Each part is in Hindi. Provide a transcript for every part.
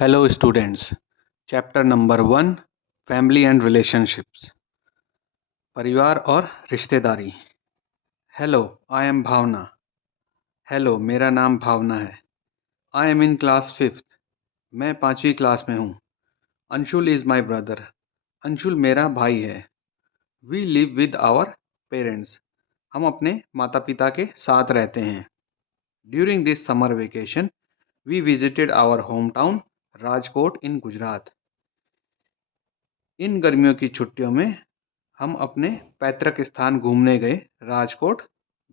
Hello, students. Chapter number 1, Family and Relationships. परिवार और रिश्तेदारी. Hello, I am Bhavna. Hello, मेरा नाम भावना है. I am in class 5th. मैं 5वीं क्लास में हूँ. Anshul is my brother. Anshul मेरा भाई है. We live with our parents. हम अपने माता पिता के साथ रहते हैं. During this summer vacation, we visited our hometown, Rajkot in Gujarat. इन गर्मियों की छुट्टियों में हम अपने पैतृक स्थान घूमने गए राजकोट,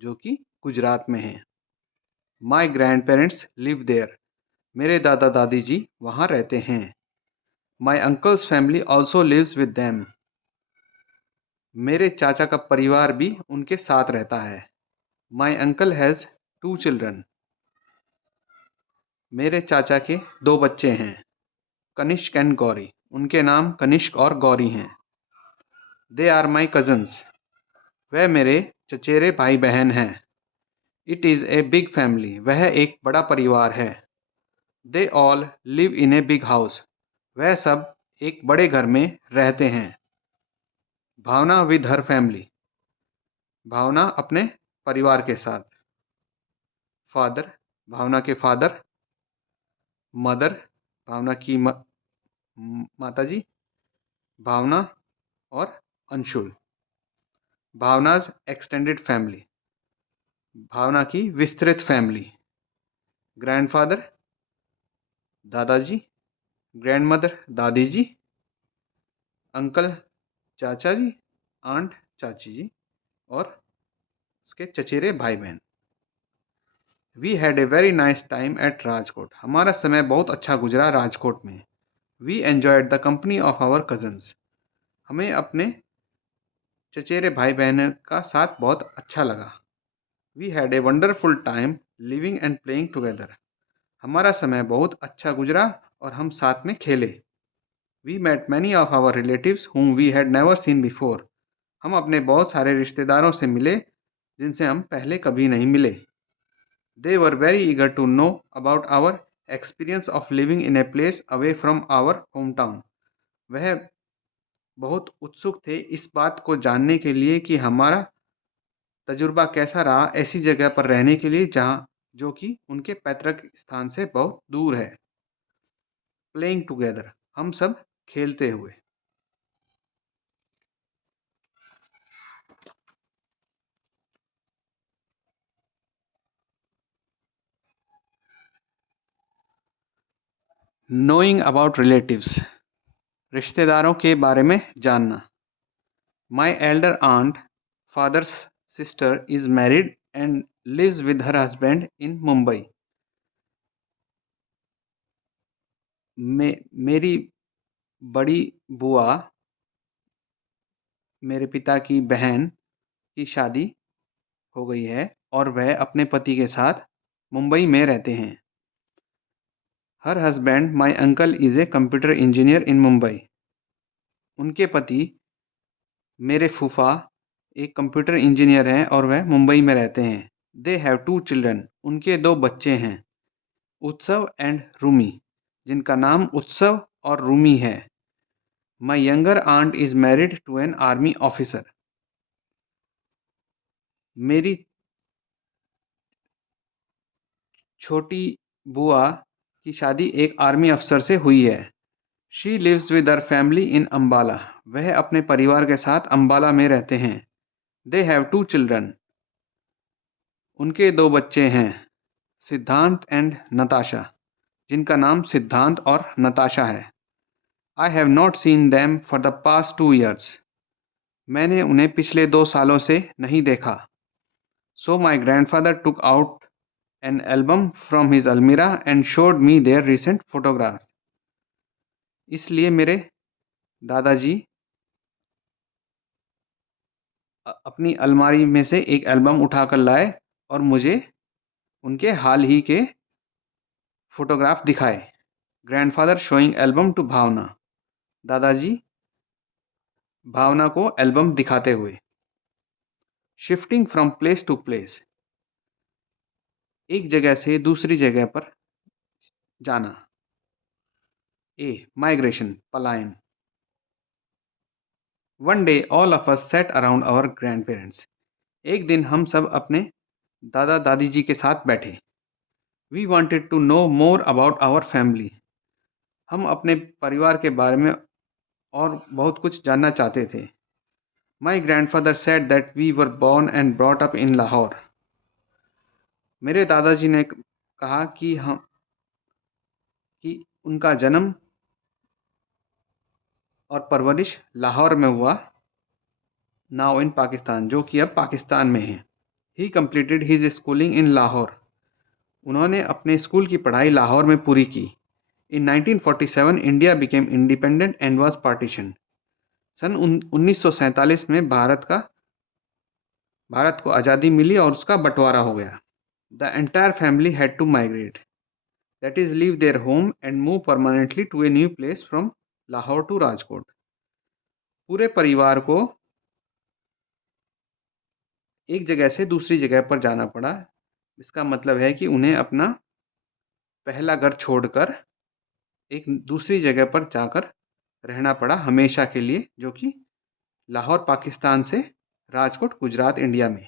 जो कि गुजरात में है. My grandparents live there. मेरे दादा दादी जी वहाँ रहते हैं. My uncle's family also lives with them. मेरे चाचा का परिवार भी उनके साथ रहता है. My uncle has 2 children. मेरे चाचा के 2 बच्चे हैं. कनिष्क एंड गौरी. उनके नाम कनिष्क और गौरी हैं. They are my cousins. वह मेरे चचेरे भाई बहन हैं. It is a big family. वह एक बड़ा परिवार है. They all live in a big house. वह सब एक बड़े घर में रहते हैं. भावना विद हर फैमिली. भावना अपने परिवार के साथ. फादर. भावना के फादर. मदर. भावना की माताजी. भावना और अंशुल. Bhavna's extended family. भावना की विस्तृत फैमिली. ग्रैंडफादर दादाजी. ग्रैंडमदर दादी जी. अंकल चाचा जी. आंट चाची जी. और उसके चचेरे भाई बहन. We had a very nice time at Rajkot. हमारा समय बहुत अच्छा गुजरा राजकोट में. We enjoyed the company of our cousins. हमें अपने चचेरे भाई बहन का साथ बहुत अच्छा लगा. We had a wonderful time living and playing together. हमारा समय बहुत अच्छा गुजरा और हम साथ में खेले. We met many of our relatives whom we had never seen before. हम अपने बहुत सारे रिश्तेदारों से मिले जिनसे हम पहले कभी नहीं मिले. They were very eager to know about our experience of living in a place away from our hometown. वह बहुत उत्सुक थे इस बात को जानने के लिए कि हमारा तजुर्बा कैसा रहा ऐसी जगह पर रहने के लिए जहाँ जो कि उनके पैतृक स्थान से बहुत दूर है. Playing together. हम सब खेलते हुए. Knowing about relatives. रिश्तेदारों के बारे में जानना. My elder aunt, father's sister, is married and lives with her husband in Mumbai. मेरी बड़ी बुआ मेरे पिता की बहन की शादी हो गई है और वह अपने पति के साथ मुंबई में रहते हैं. Her husband my uncle is a computer engineer इन मुंबई. उनके पति मेरे फूफा एक कंप्यूटर इंजीनियर हैं और वह मुंबई में रहते हैं. They have 2 children. उनके 2 बच्चे हैं. उत्सव एंड रूमी. जिनका नाम उत्सव और रूमी है. My younger aunt is married to an army officer. मेरी छोटी बुआ की शादी एक आर्मी अफसर से हुई है. She lives with her family in Ambala. वह अपने परिवार के साथ अम्बाला में रहते हैं. They have 2 children. उनके 2 बच्चे हैं. सिद्धांत एंड नताशा. जिनका नाम सिद्धांत और नताशा है. I have not seen them for the past 2 years. मैंने उन्हें पिछले 2 सालों से नहीं देखा. So my grandfather took out an album from his अलमीरा and showed me their recent photographs. इसलिए मेरे दादाजी अपनी अलमारी में से एक एल्बम उठाकर लाए और मुझे उनके हाल ही के फोटोग्राफ दिखाए. Grandfather showing album to Bhavna. दादाजी भावना को एल्बम दिखाते हुए. Shifting from place to place. एक जगह से दूसरी जगह पर जाना. A. Migration, पलायन. One day all of us sat around our grandparents. एक दिन हम सब अपने दादा दादी जी के साथ बैठे. We wanted to know more about our family. हम अपने परिवार के बारे में और बहुत कुछ जानना चाहते थे. My grandfather said that we were born and brought up in Lahore. मेरे दादाजी ने कहा कि उनका जन्म और परवरिश लाहौर में हुआ, नाउ इन पाकिस्तान, जो कि अब पाकिस्तान में है. He completed his schooling in Lahore. उन्होंने अपने स्कूल की पढ़ाई लाहौर में पूरी की. In 1947 India became independent and was partition. सन 1947 में भारत को आज़ादी मिली और उसका बंटवारा हो गया. The entire family had to migrate, that is leave their home and move permanently to a new place from Lahore to Rajkot. पूरे परिवार को एक जगह से दूसरी जगह पर जाना पड़ा. इसका मतलब है कि उन्हें अपना पहला घर छोड़कर एक दूसरी जगह पर जाकर रहना पड़ा हमेशा के लिए, जो कि लाहौर पाकिस्तान से राजकोट गुजरात इंडिया में.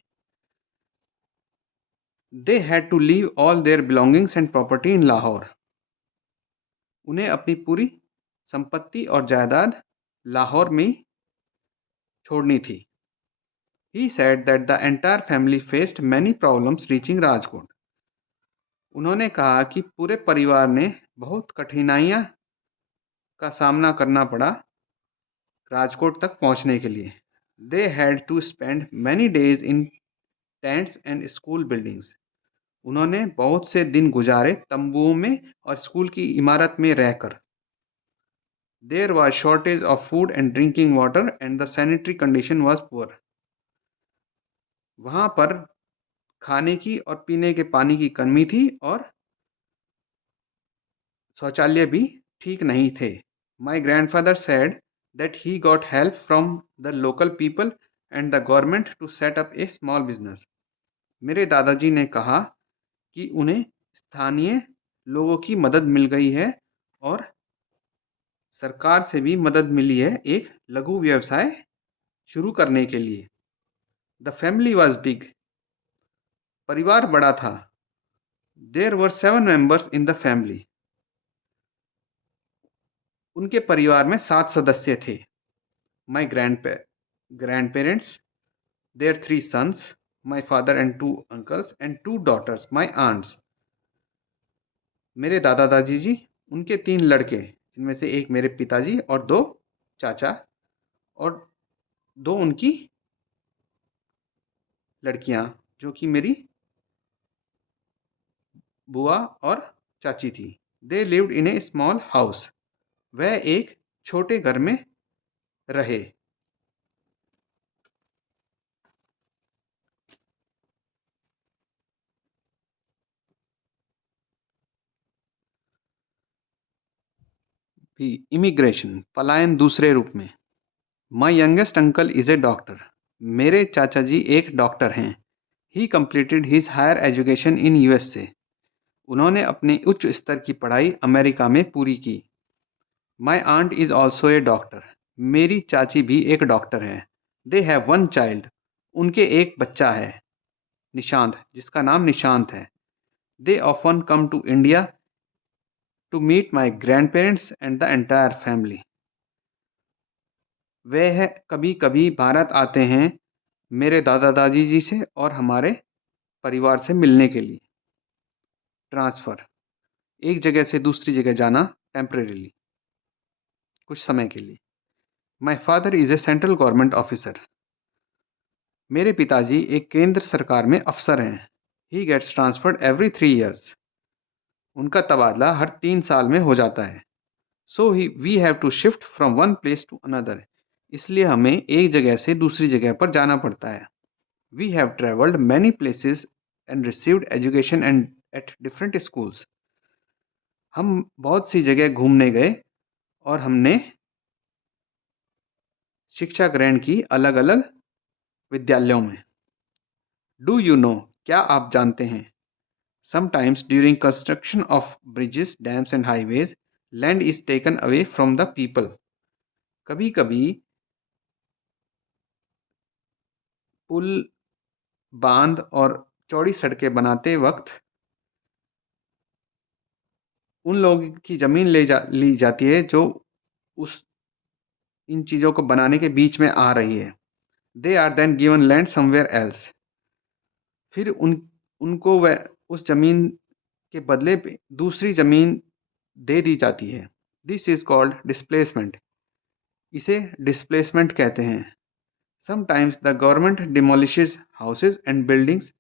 They had to leave all their belongings and property in Lahore. उन्हें अपनी पूरी संपत्ति और जायदाद लाहौर में छोड़नी थी. He said that the entire family faced many problems reaching Rajkot. उन्होंने कहा कि पूरे परिवार ने बहुत कठिनाइयाँ का सामना करना पड़ा राजकोट तक पहुँचने के लिए. They had to spend many days in tents and school buildings. उन्होंने बहुत से दिन गुजारे तंबुओं में और स्कूल की इमारत में रहकर. There was shortage of food and drinking water and the sanitary condition was poor. वहाँ पर खाने की और पीने के पानी की कमी थी और शौचालय भी ठीक नहीं थे. My grandfather said that he got help from the local people and the government to set up a small business. मेरे दादाजी ने कहा कि उन्हें स्थानीय लोगों की मदद मिल गई है और सरकार से भी मदद मिली है एक लघु व्यवसाय शुरू करने के लिए. The family was big. परिवार बड़ा था. There were 7 members in the family. उनके परिवार में 7 सदस्य थे. My grandparents, their 3 sons, my father and 2 uncles and 2 daughters, my aunts. मेरे दादा दादी जी, उनके 3 लड़के, जिनमें से एक मेरे पिताजी और 2 चाचा और 2 उनकी लड़कियां, जो कि मेरी बुआ और चाची थी. They lived in A small house. वह एक छोटे घर में रहे. इमिग्रेशन, पलायन दूसरे रूप में. My youngest uncle is a doctor. मेरे चाचा जी एक डॉक्टर हैं. He completed his higher education in USA. उन्होंने अपनी उच्च स्तर की पढ़ाई अमेरिका में पूरी की. My aunt is also a doctor. मेरी चाची भी एक डॉक्टर है. They have 1 child. उनके एक बच्चा है, निशांत, जिसका नाम निशांत है. They often come to India to meet my grandparents and the entire family. वह कभी कभी भारत आते हैं मेरे दादा दादी जी से और हमारे परिवार से मिलने के लिए. ट्रांसफ़र, एक जगह से दूसरी जगह जाना, टेम्परेरीली, कुछ समय के लिए. My father is a central government officer. मेरे पिताजी एक केंद्र सरकार में अफसर हैं. He gets transferred every 3 years. उनका तबादला हर 3 साल में हो जाता है. So we have to shift from one place to another. इसलिए हमें एक जगह से दूसरी जगह पर जाना पड़ता है. We have travelled many places and received education and at different schools. हम बहुत सी जगह घूमने गए और हमने शिक्षा ग्रहण की अलग अलग विद्यालयों में. डू यू नो, क्या आप जानते हैं? Sometimes during construction of bridges, dams and highways, land is taken away from the people. कभी कभी पुल, बांध और चौड़ी सड़कें बनाते वक्त उन लोगों की ज़मीन ली जाती है जो उस इन चीज़ों को बनाने के बीच में आ रही है। They are then given land somewhere else. फिर उनको वह उस ज़मीन के बदले पे दूसरी ज़मीन दे दी जाती है। This is called displacement. इसे डिस्प्लेसमेंट कहते हैं। Sometimes the government demolishes houses and buildings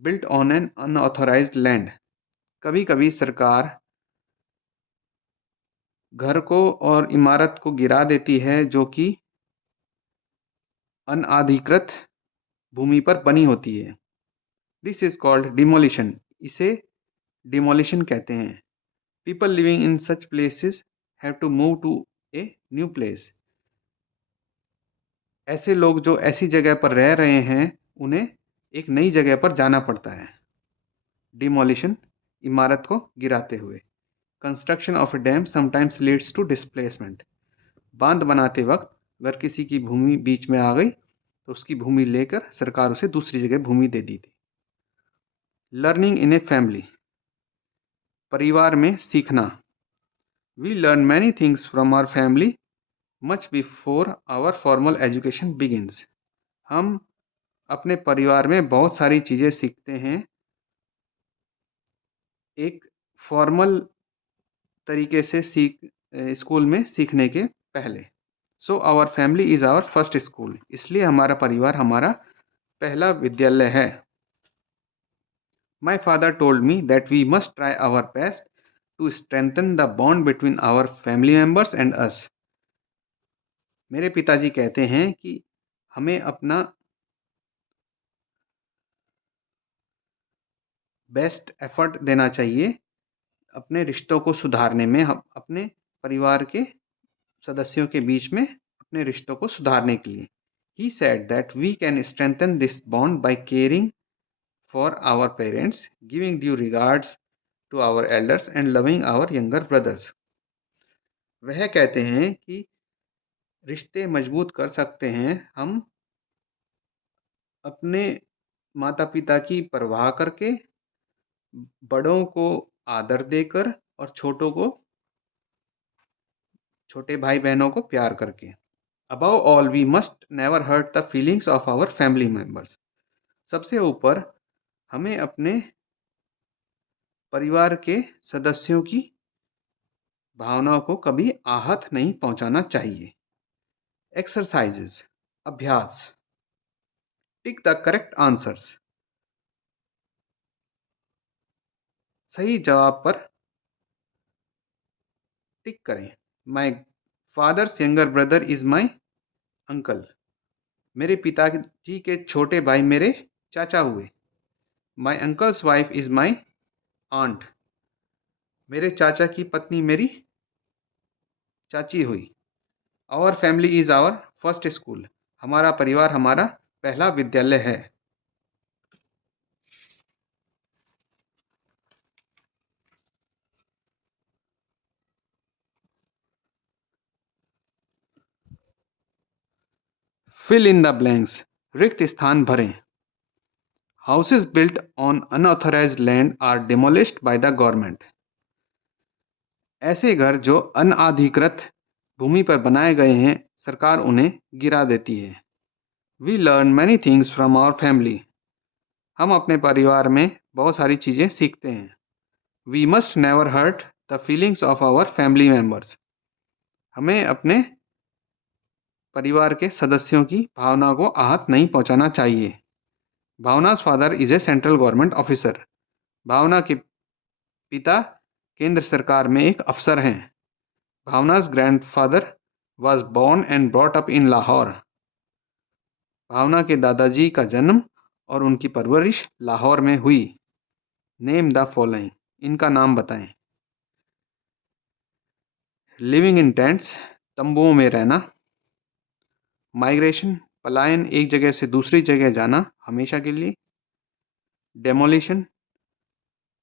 built on an unauthorised land. कभी कभी सरकार घर को और इमारत को गिरा देती है जो कि अनधिकृत भूमि पर बनी होती है। This is called demolition. इसे डिमोलिशन कहते हैं। People living in such places have to move to a new place. ऐसे लोग जो ऐसी जगह पर रह रहे हैं उन्हें एक नई जगह पर जाना पड़ता है। डिमोलिशन, इमारत को गिराते हुए। Construction of a dam sometimes leads to displacement. बांध बनाते वक्त अगर किसी की भूमि बीच में आ गई तो उसकी भूमि लेकर सरकार उसे दूसरी जगह भूमि दे दी थी। लर्निंग इन ए फैमिली, परिवार में सीखना। We learn many things from our family much before our formal education begins. हम अपने परिवार में बहुत सारी चीज़ें सीखते हैं एक फॉर्मल तरीके से स्कूल में सीखने के पहले। So our family is our first school. इसलिए हमारा परिवार हमारा पहला विद्यालय है। My father told me that we must try our best to strengthen the bond between our family members and us. मेरे पिताजी कहते हैं कि हमें अपना बेस्ट एफर्ट देना चाहिए अपने रिश्तों को सुधारने में। हम अपने परिवार के सदस्यों के बीच में अपने रिश्तों को सुधारने के लिए। He said that we can strengthen this bond by caring for our parents, giving due regards to our elders and loving our younger brothers. वह कहते हैं कि रिश्ते मजबूत कर सकते हैं हम अपने माता पिता की परवाह करके, बड़ों को आदर देकर और छोटे भाई बहनों को प्यार करके। Above all we must never hurt the feelings of our family members. सबसे ऊपर हमें अपने परिवार के सदस्यों की भावनाओं को कभी आहत नहीं पहुंचाना चाहिए। एक्सरसाइजेस, अभ्यास। Tick the correct answers. सही जवाब पर टिक करें। My father's younger brother is my uncle. मेरे पिताजी के छोटे भाई मेरे चाचा हुए। My uncle's wife is my aunt. मेरे चाचा की पत्नी मेरी चाची हुई। Our family is our first school. हमारा परिवार हमारा पहला विद्यालय है। Fill in the blanks. रिक्त स्थान भरें। Houses built on unauthorised land are demolished by the government. ऐसे घर जो अनधिकृत भूमि पर बनाए गए हैं सरकार उन्हें गिरा देती है। We learn many things from our family. हम अपने परिवार में बहुत सारी चीज़ें सीखते हैं। We must never hurt the feelings of our family members. हमें अपने परिवार के सदस्यों की भावना को आहत नहीं पहुंचाना चाहिए। Bhavana's father is a central government officer. Bhavana के पिता केंद्र सरकार में एक अफसर हैं। Bhavana's grandfather was born and brought up in Lahore. Bhavana के दादाजी का जन्म और उनकी परवरिश लाहौर में हुई। Name the following. इनका नाम बताएं। लिविंग इन टेंट्स, तंबुओं में रहना। माइग्रेशन, पलायन, एक जगह से दूसरी जगह जाना हमेशा के लिए। डेमोलिशन,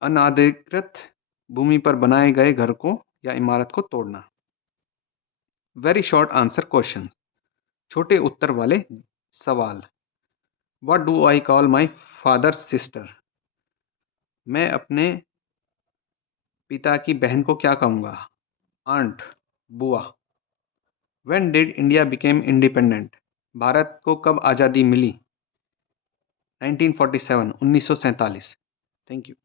अनाधिकृत भूमि पर बनाए गए घर को या इमारत को तोड़ना। वेरी शॉर्ट आंसर क्वेश्चन, छोटे उत्तर वाले सवाल। What do I call my father's sister, मैं अपने पिता की बहन को क्या कहूँगा? आंट, बुआ। When did India became independent, Bharat को कब आज़ादी मिली? 1947, 1947। Thank you.